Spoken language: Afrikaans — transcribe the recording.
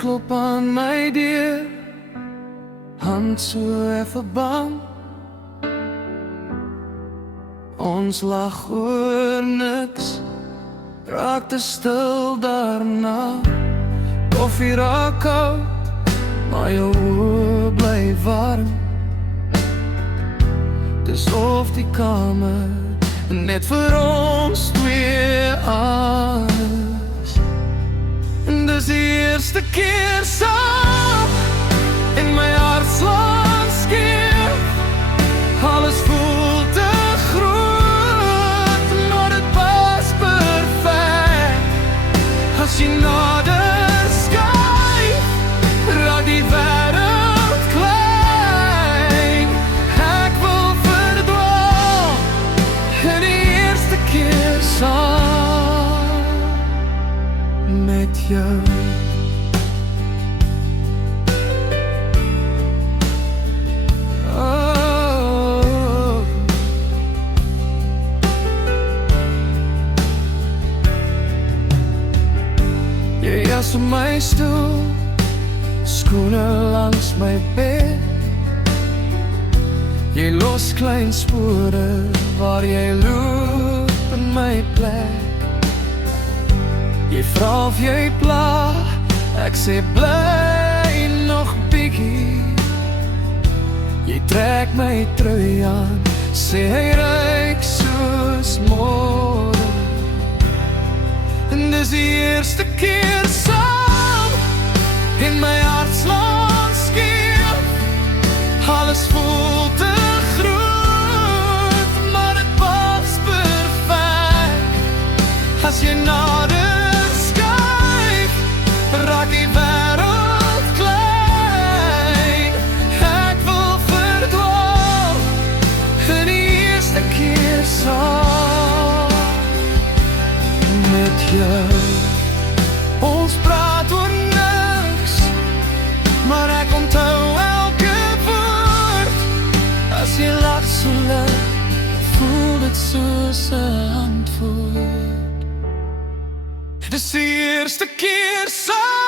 klop aan my deur, hand so effe bang. Ons lag oor niks, raak te stil daarna. Koffie raak koud, maar jou oë bly warm. Dis of die kamer net vir ons twee is. En dis die eerste keer saam, en my hart slaan skeef. Alles voel te groot, maar dit pas perfek. As jy nader skuif, raak die wêreld klein. Ek wil verdwaal, en die eerste keer saam met jou. Jy jas op my stoel, skoene langs my bed. Jy los klein spore waar jy loop in my plek. Jy vra of jy pla, ek sê bly nog bietjie. Jy trek my trui aan, sê hy ruik soos môre. En dis die eerste keer saam, en my hart slaan skeef. Alles voel te groot, maar dit pas perfek. As jy nader skuif, raak die wêreld klein. Ek wil verdwaal, en die eerste keer saam met jou. Ons praat oor niks, maar ek onthou elke woord. As jy lag so lig, voel dit soos 'n antwoord. Dis die eerste keer saam.